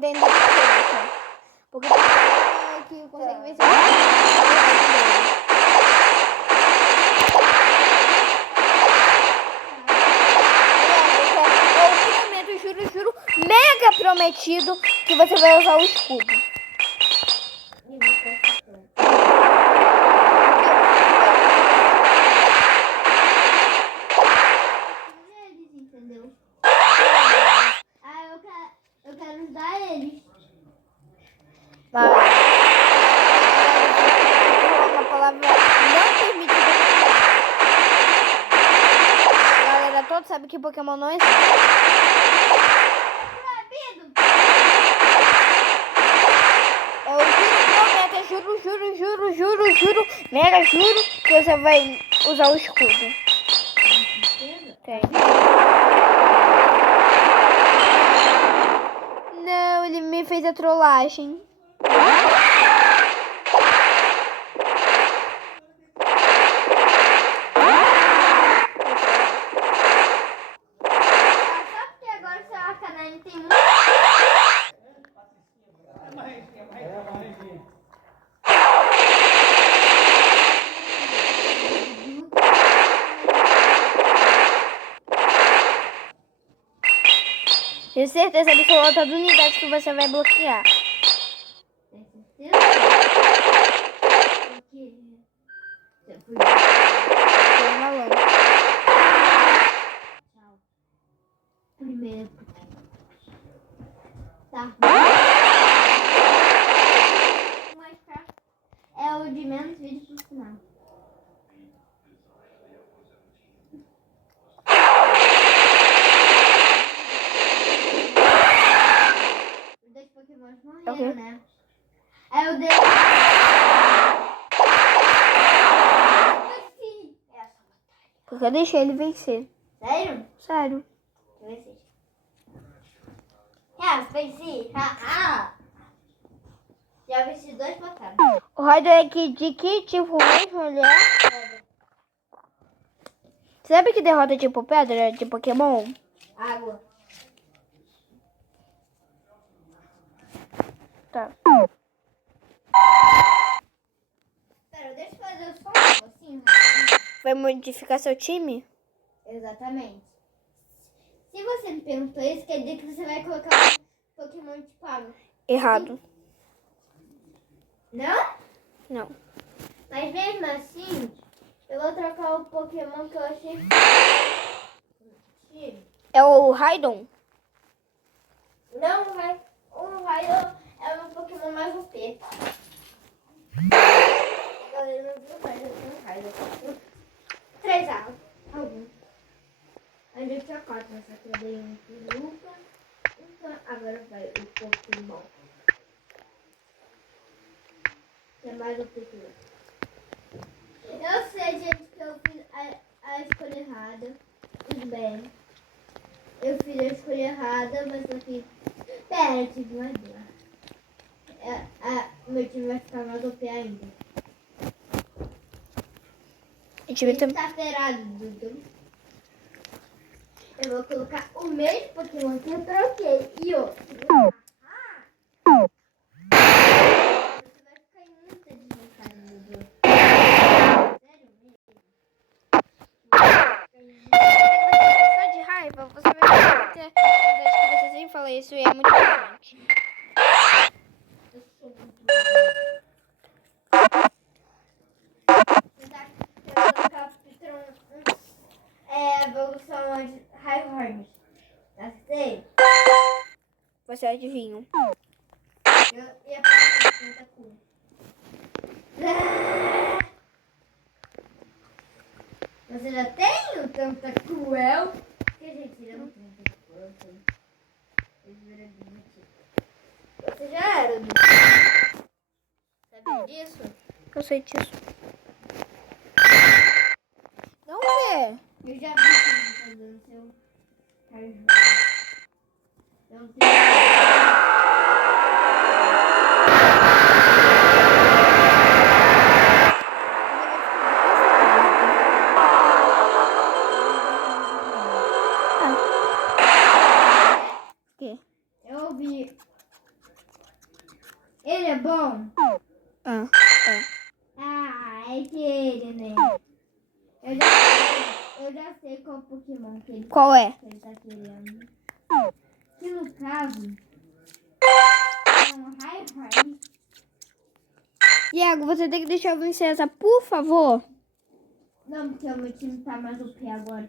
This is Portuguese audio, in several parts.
dentro do peito. Porque o é que consegue vencer o juro, mega prometido que você vai usar o escudo. Entendeu? Eu quero ajudar eles. Mas uma palavra não permitida. A galera toda sabe que Pokémon não existe. Juro, mega juro que você vai usar o escudo. Tem. Não, ele me fez a trollagem. Só porque agora seu Arcanine tem muito. Tenho certeza absoluta do universo que você vai bloquear. Tem certeza? Porque você foi. Tô maluco. Tchau. Primeiro. Tá. Mais pra... É o de menos vídeos pro final. Os dois Pokémons morreram, Ok. né? Aí o dele. Porque eu deixei ele vencer. Sério? Sério. Eu venci. Venci. Já venci 2 Pokémon. O Raido é de que tipo mesmo ele é? Sabe que derrota tipo pedra de Pokémon? Água. Tá. Pera, deixa eu fazer só um negocinho. Vai modificar seu time? Exatamente. Se você me perguntou isso, quer dizer que você vai colocar um Pokémon tipo água. Errado. Não? Não. Mas mesmo assim, eu vou trocar o Pokémon que eu achei. É o Raidon? Não vai. O Raio é o meu Pokémon mais OP. A galera não viu, mas eu tenho Raio. 3 águas. Algum. A gente tinha 4, mas só que eu dei um pro Lucas. Então agora vai o Pokémon. Que é mais OP que eu. Eu sei, gente, que eu fiz a escolha errada. Tudo bem. Eu fiz a escolha errada, mas eu fiz. Pera, eu tive uma ideia. Meu time vai ficar mais OP ainda. O time também. Tá ferrado, Dudu. Eu vou colocar o mesmo Pokémon que eu troquei. E outro. Você vai ficar em muita desvantagem, Dudu. Sério mesmo? Só de raiva, você vai ter verdade que você sempre fala isso e é muito importante. Eu sou muito legal. Eu vou colocar evolução de Rhyhorn. Gostei? Você adivinha. Eu ia fazer tanta cor. Você já tem o tanta cruel? Que gente, ele é muito cruel. Você já era, Dudu. Sabia disso? Eu sei disso. Não vê. Eu já vi que você fazendo seu Rhyhorn. Eu não tenho... O quê? Eu ouvi Eu já sei qual Pokémon Qual é? que ele tá querendo. Que no caso é um Hi-Hi. Iago, você tem que deixar eu vencer essa, por favor. Não, porque o meu time tá mais OP agora.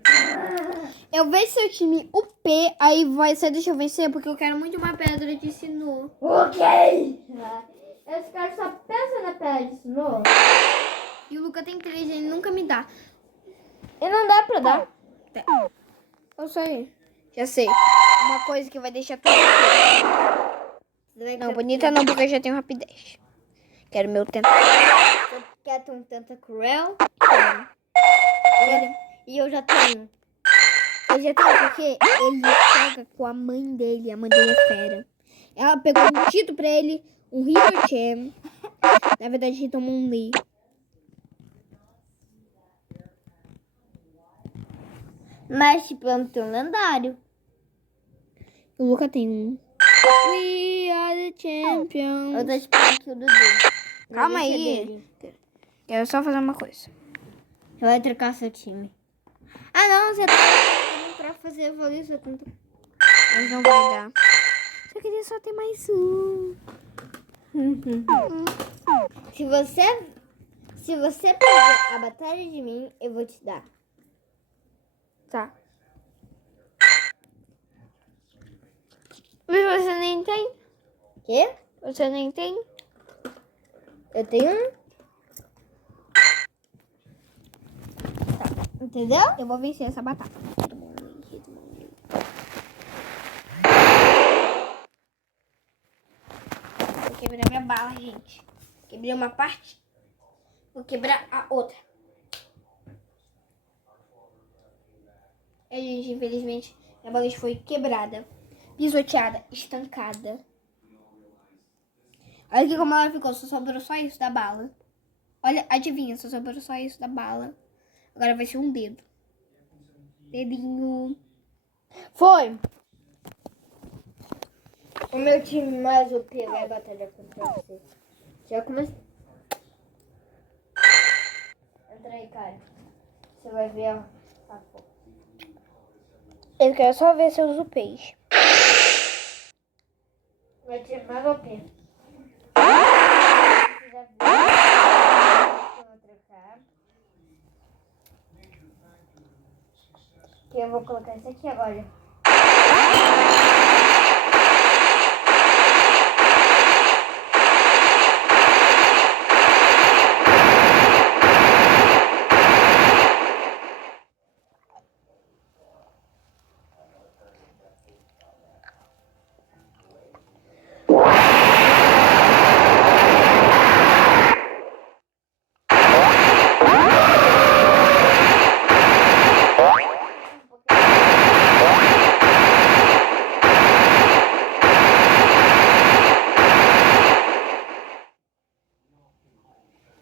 Eu vejo seu time UP, aí vai ser deixa eu vencer, porque eu quero muito uma pedra de sinô. Ok! Esse cara só pensa na pedra de sinô. E o Luca tem 3, ele nunca me dá. E não dá pra dar. Eu sei. Já sei. Uma coisa que vai deixar tudo. Não, bonita não, porque eu já tenho rapidez. Quero meu tentacle. Quer ter um Tentacruel? E eu já tenho. Eu já tenho porque ele joga com a mãe dele. A mãe dele é fera. Ela pegou um Tito pra ele, um Hitochem. Na verdade, ele tomou um Lee. Mas, tipo, eu não tenho um lendário. O Luca tem um. We are the champions. Eu tô esperando aqui o Dudu. Calma Deixa aí. dele. Quero só fazer uma coisa. Você vai trocar seu time. Ah, não, você tá pra fazer evolução. Mas não vai dar. Eu queria só ter mais um. Se você perder a batalha de mim, eu vou te dar. Tá. Mas você nem tem? Quê? Você nem tem? Eu tenho um. Tá. Entendeu? Eu vou vencer essa batalha. Vou quebrar minha bala, gente. Quebrei uma parte. Vou quebrar a outra. Gente, infelizmente, minha bala foi quebrada. Pisoteada, estancada. Olha aqui como ela ficou. Só sobrou só isso da bala. Olha, adivinha, só sobrou só isso da bala. Agora vai ser um dedo. Dedinho. Foi. O meu time mais OP vai batalhar contra você. Já comecei. Entra aí, cara. Você vai ver a foto. Eu quero só ver se eu uso peixe. Meu time mais OP. Eu vou trocar. Que eu vou colocar isso aqui agora.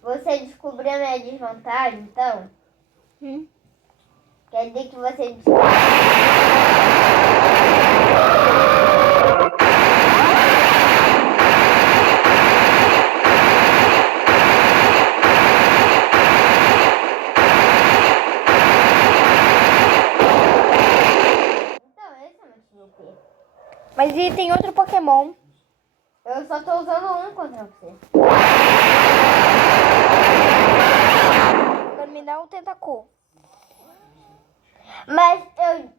Você descobriu a minha desvantagem, então? Quer dizer que você descobriu. Então, esse é o meu time OP. Mas e tem outro Pokémon. Eu só tô usando um contra você. Agora me dá um Tentacool. Mas eu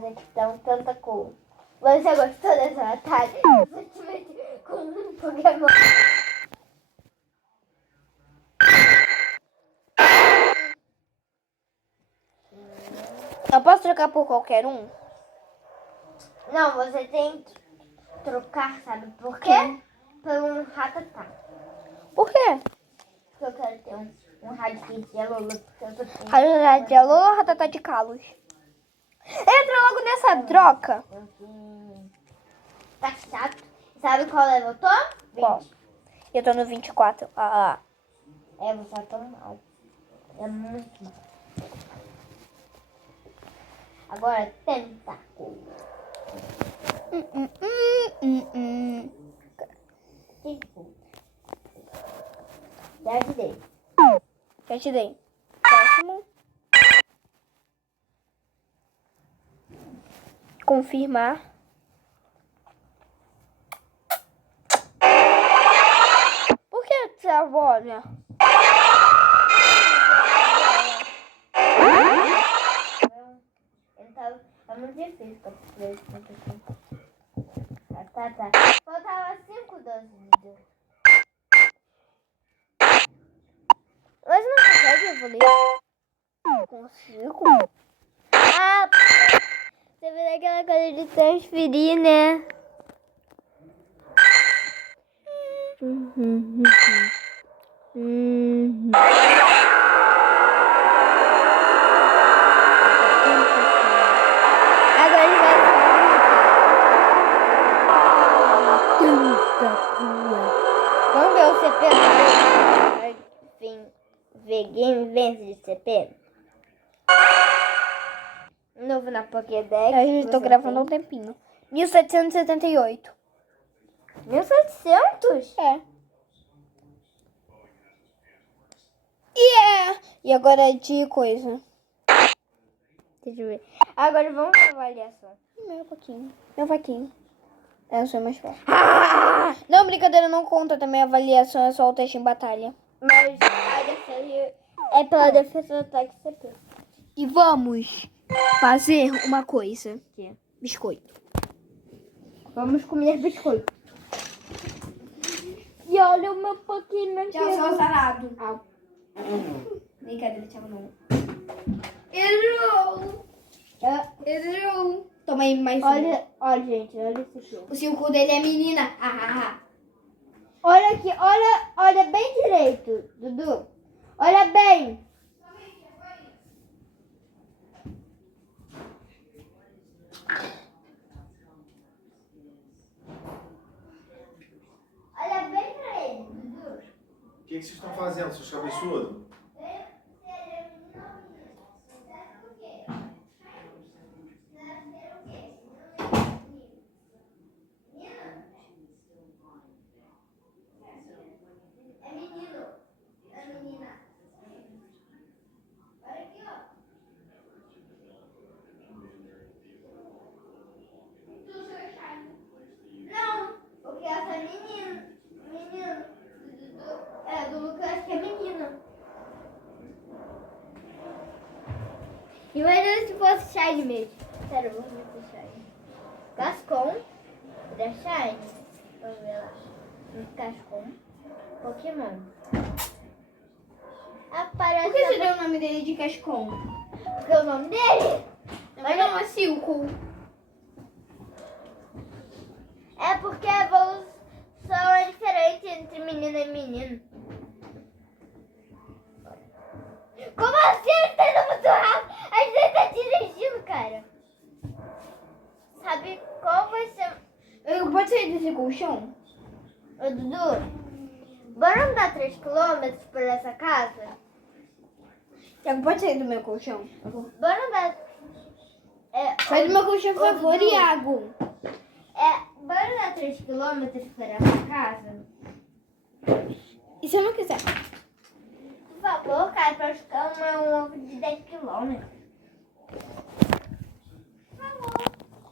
vou te dar um Tentacool. Você gostou dessa batalha? Eu vou te meter com um Pokémon. Eu posso trocar por qualquer um? Não, você tem que trocar, sabe por quê? Por um Rattata. Por quê? Porque eu quero ter um Radkit de Alola. Porque eu tô tendo. Ratatá de Alô ou Ratatá de Kalos? Entra logo nessa troca. Tá chato. Sabe qual level eu tô? 20. Qual? Eu tô no 24. É, você tá tão mal. É muito mal. Agora, Tentacool. Já te dei. Já te dei. confirmar. Por que travou, olha? Então, é muito difícil pra fazer isso aqui. Tá. Faltava 5 doses de Deus. Mas não consegue evoluir? Consigo. Ah, você vê aquela coisa de transferir, né? Agora ele vai. Vamos ver o CP. Ver Game Vence de CP. Novo na Pokédex. A gente tô gravando há um tempinho. 1778. 1700? É. E agora é de coisa. Deixa eu ver. Agora vamos pra avaliação. Meu pouquinho. Meu vaquinho. Eu sou mais forte. Não, brincadeira, não conta também a avaliação, é só o teste em batalha. Mas a defesa é pela defesa do ataque CP. E vamos fazer uma coisa. Que é biscoito. Vamos comer biscoito. E olha o meu Pokémon. Tchau, seu sarado. Brincadeira, tchau, não. Errou. Toma aí mais um. Olha, gente, olha isso aqui. O circo dele é menina. Olha aqui, olha bem direito, Dudu. Olha bem. Olha bem pra ele, Dudu. O que vocês estão fazendo, seus cabeçudos? Não, porque essa é menina. É, do Lucas que é menina. Imagina se fosse Shine mesmo. Sério, vamos ver se é Shine. Gascon. Da Shine. Vamos ver lá. Gascon. Pokémon. Aparece. Por que você deu o nome dele de Cascon? Porque o nome dele Mas não é Silco. é porque a evolução é diferente entre menino e menino. Como assim? Ele tá indo muito rápido. A gente tá dirigindo, cara. Sabe qual vai ser... Pode sair desse colchão? Ô, Dudu, bora andar 3 km por essa casa? Thiago, pode sair do meu colchão? Bora andar... Sai do meu colchão, por Ô, favor, Dudu. Iago. Bora andar 3 km por essa casa? E se eu não quiser? Por favor, cara, pra ficar um ovo de 10 km. Por favor.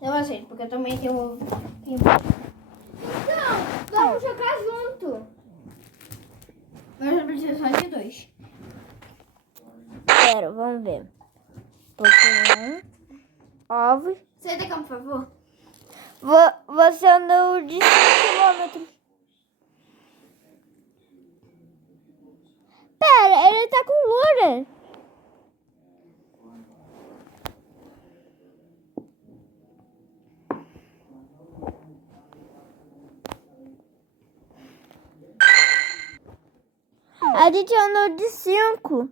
Eu aceito, porque eu também tenho... Então, vamos jogar junto. Mas eu preciso só de 2. Pera, vamos ver. Pokémon, ovos. Sai da cama, por favor. Você andou de 5 km. Pera, ele tá com lura. A gente andou de 5.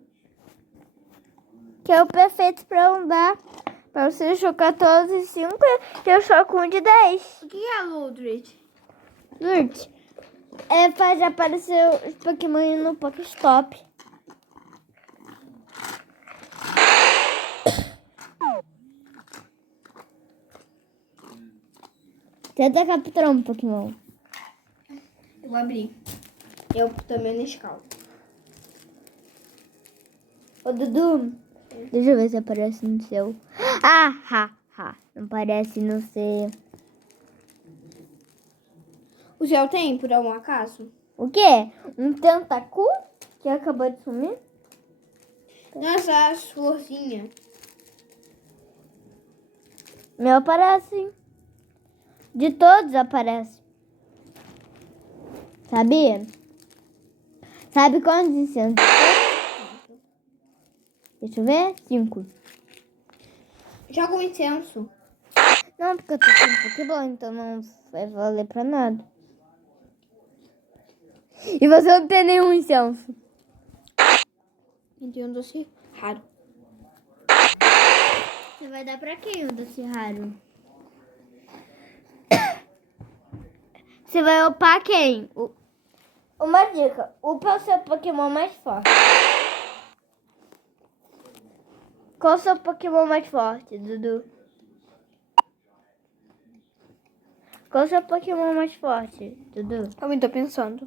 Que é o perfeito pra andar. Pra você chocar todos os 5, eu choco um de 10. O que é Loudred? Lurt, faz aparecer os Pokémon no Pokéstop. Tenta capturar um Pokémon. Eu vou abrir. Eu também no escalo. Ô, Dudu, deixa eu ver se aparece no seu. Ah, Não parece não ser... O céu tem, por algum acaso? O quê? Um tentacu que acabou de sumir? Nossa, as florzinhas. Meu aparece. De todos aparece. Sabia? Sabe quantos incensos? Deixa eu ver. 5. Joga um incenso. Não, porque eu tô sem Pokéball, então não vai valer pra nada. E você não tem nenhum incenso. E tem um doce raro. Você vai dar pra quem o doce raro? Você vai upar quem? Uma dica. Upa o seu Pokémon mais forte. Qual o seu Pokémon mais forte, Dudu? Qual o seu Pokémon mais forte, Dudu? Também tô pensando.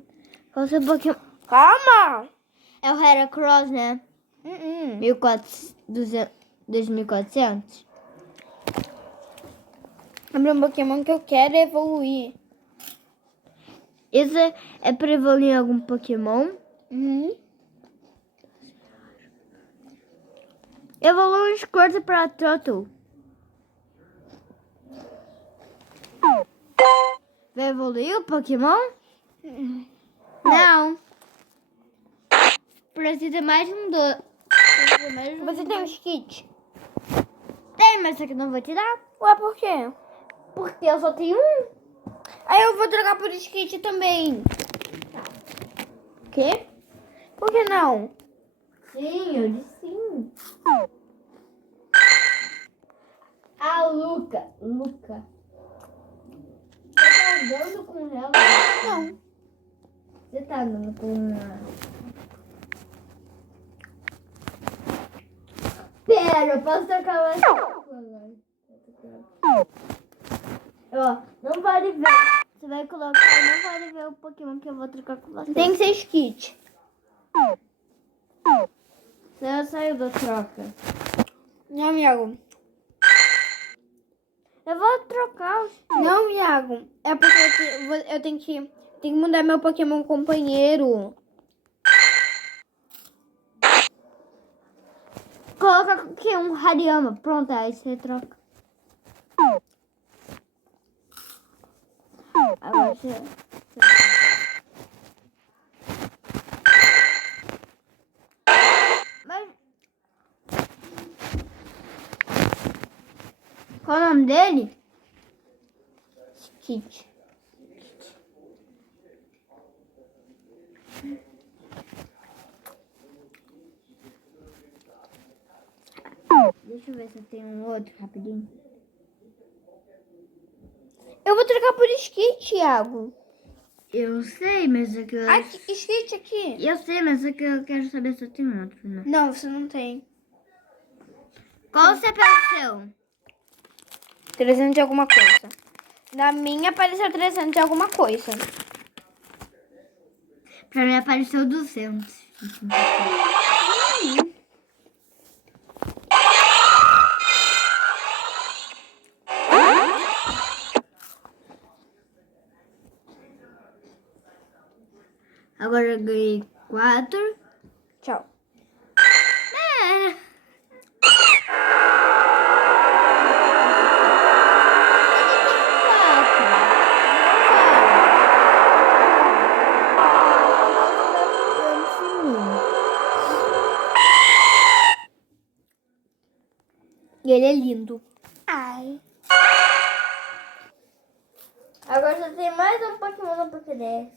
Qual o seu Pokémon... Calma! É o Heracross, né? 2400? É um Pokémon que eu quero evoluir. Isso é pra evoluir em algum Pokémon? Evolui um Squirtle pra Turtle. Vai evoluir o Pokémon? Não. Precisa mais um Você tem um kit? Tem, mas isso aqui não vou te dar. Ué, por quê? Porque eu só tenho um. Aí eu vou trocar por skit também. Quê? Por que não? Sim, eu disse sim. Ah, Luca. Você tá andando com ela? Não. Você tá andando com ela? Pera, eu posso trocar mais. Ó, não pode ver. Você vai colocar, não pode ver o Pokémon que eu vou trocar com você. Tem que ser skit. Você saiu da troca. Não, Iago. Eu vou trocar os... Não, Iago. É porque eu tenho que mudar meu Pokémon companheiro. Coloca aqui um Hariyama. Pronto, aí você troca. Agora você... Mas... Qual o nome dele? Skit. Deixa eu ver se eu tenho um outro rapidinho. Eu vou trocar por skit, Iago. Eu sei, mas é que eu... Aqui, skit aqui. Eu sei, mas é que eu quero saber se eu tenho outro, né? Não, você não tem. Qual você apareceu? 300 de alguma coisa. Na minha apareceu 300 de alguma coisa. Pra mim apareceu 200. Agora eu ganhei 4. Tchau. É. E ele é lindo. Ai. Agora só tem mais um Pokémon no Pokédex.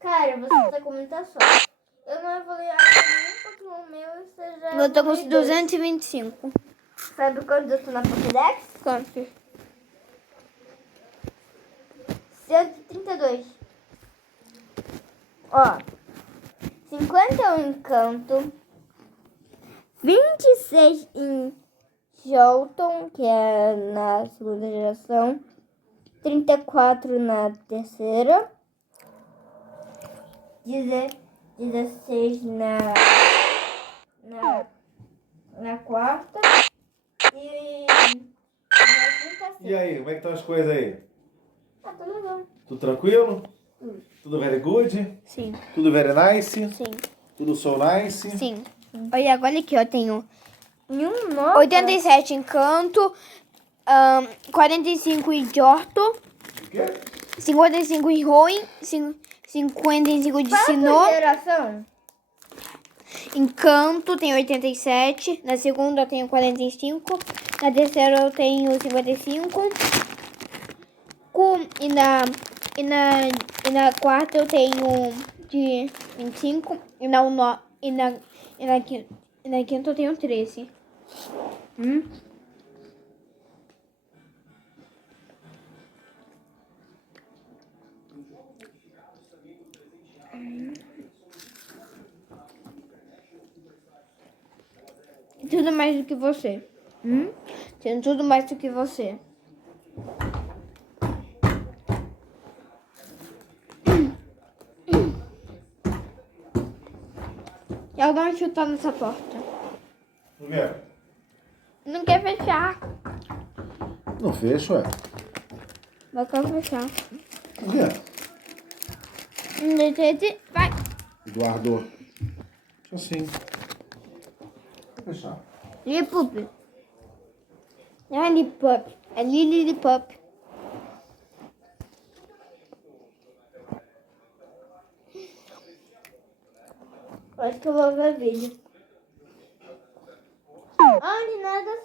Cara, você tá com muita sorte. Eu não evolui ainda nenhum Pokémon meu e você já... Eu tô com evoluiu dois. 225. Sabe quanto eu tô na Pokédex? Quanto? 132. Ó. 51 encanto. 26 em Jolton, que é na segunda geração. 34 na terceira. 16 na quarta. E E aí, como é que estão as coisas aí? Tá tudo bom. Tudo tranquilo? Tudo very good? Sim, Tudo very nice? sim, Tudo so nice? sim. Olha, agora aqui, ó, tenho E um novo. 87 Encanto, 45 Idiorto, O quê? 55 Ruim, 55 de Sinnoh. Geração? Encanto tem 87, na segunda eu tenho 45, na terceira eu tenho 55, e na quarta eu tenho de 25, e na quinta eu tenho 13. Tudo mais do que você. Tenho tudo mais do que você. Eu não chutar nessa porta. O quê? Não quer fechar. Não fecho, ué. Vai querer fechar. O quê? Vai. Eduardo. Deixa assim. Vou fechar. Lilipup. Não é Lilipup. É Lilipup. Acho que eu vou ver vídeo. Onde nada